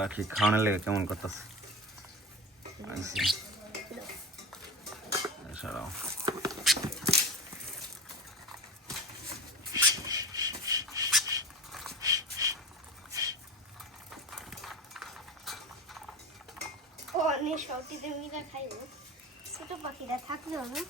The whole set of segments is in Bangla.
পাখি খাওয়ানোর লেগে কেমন করতেছে? ছোট পাখিটা থাকলেও না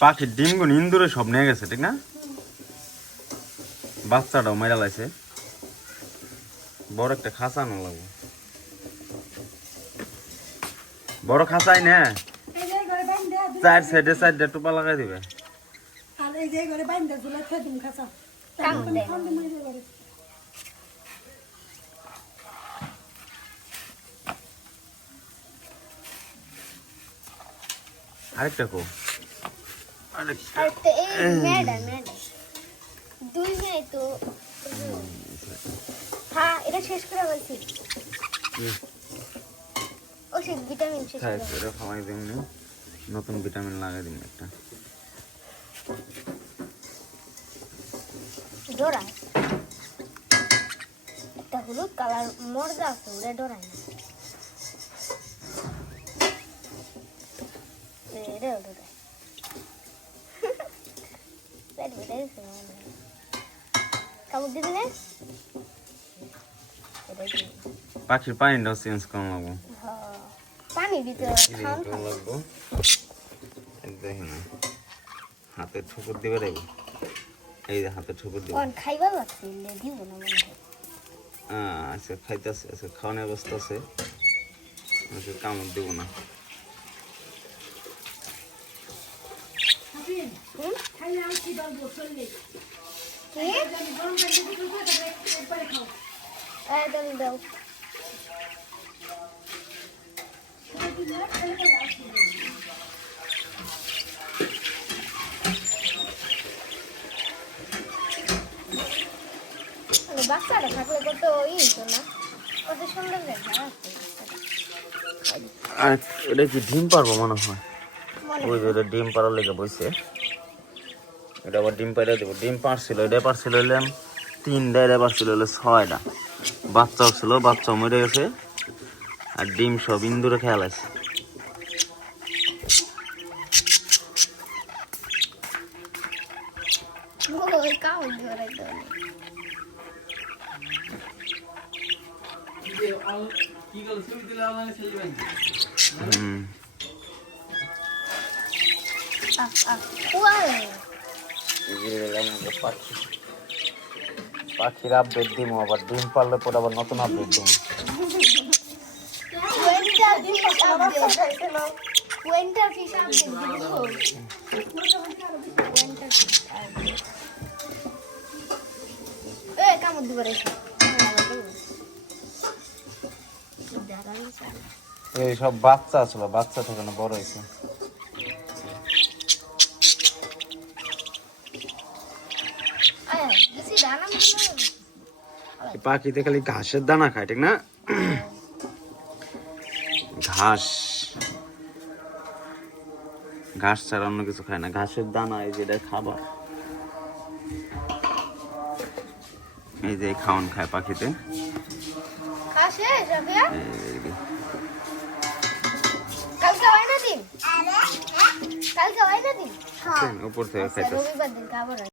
পাখির ডিমগুলো ইন্দুরে সব নিয়ে গেছে ঠিক না? বাচ্চাটাও মেরা লাইছে। বড় একটা খাঁচা আনা লাগবে। বড় খাঁচাই না চার সাইডে সাইডে টোপা লাগাই দিবে। আর এই যে ঘরে বাইন্দা ঝুলাই দিম খাঁচা। কাম তারপরে দেয়। খাওয়ান দিম এই যে ঘরে। আরেকটা কো আরেকটা আর তো এই ম্যাডা ম্যাডা দুই মেয়ে তো হ্যাঁ এটা শেষ করে বলছি ওষুধ ভিটামিন শেষ খাই করে এটা খাওয়াই দিমনি নতুন ভিটামিন লাগাই দিম একটা। ডোরা একটা হলুদ কালার মর্দা আছে ওটা ডোরায় না। এটা ডোরায় পেট বেড়ে গেছে মনে হয়। কাপড় দিবি না এটা দিবি। পাখির পানিটাও চেঞ্জ করা লাগবো হ্যাঁ। পানি দিতে হবে, খাওয়ান কেমন লাগবো এই দেখি না হাতে ঠুকুর দিবে রে এই যে হাতে ঠুকুর দিবে কোন খাইবা লাগছে এলে দিব না মনে হয় আহ, আজকে খাইতেছে আজকে খাওয়ানোর অবস্থা আছে আজকে কামড় দিব না একদম দাও সেটা দিলে খাইলে পরে আর কি বলব। বাচ্চাটা থাকলে কত ই হতো না কত সুন্দর দেখা আর এটা কি ডিম পারব মনে হয় ওই ডিম পাড়ার লেগে বইছে এটা আবার ডিম পাড়া দেবো। ডিম পারছিল এটা পারছিল হইলাম তিনটা এটা পারছিল হলে ছয়টা। বাচ্চাও ছিল বাচ্চাও মরে গেছে। আর ডিম সব ইন্দুরে খেয়াল আছে। হুম। ওয়াও এগুলো পাখি। পাখির আপডেট দিব আবার ডিম পারলে পরে আবার নতুন আপডেট দিব এই সব বাচ্চা আসলে বাচ্চা থেকে না বড় হয়েছে। পাখিতে খালি ঘাসের দানা খায় ঠিক না? ঘাস। ঘাস ছাড়া অন্য কিছু খায় না। ঘাসের দানা এই যে এটা খাবার। এই যে খাওয়ান খায় পাখিতে। উপর থেকে আচ্ছা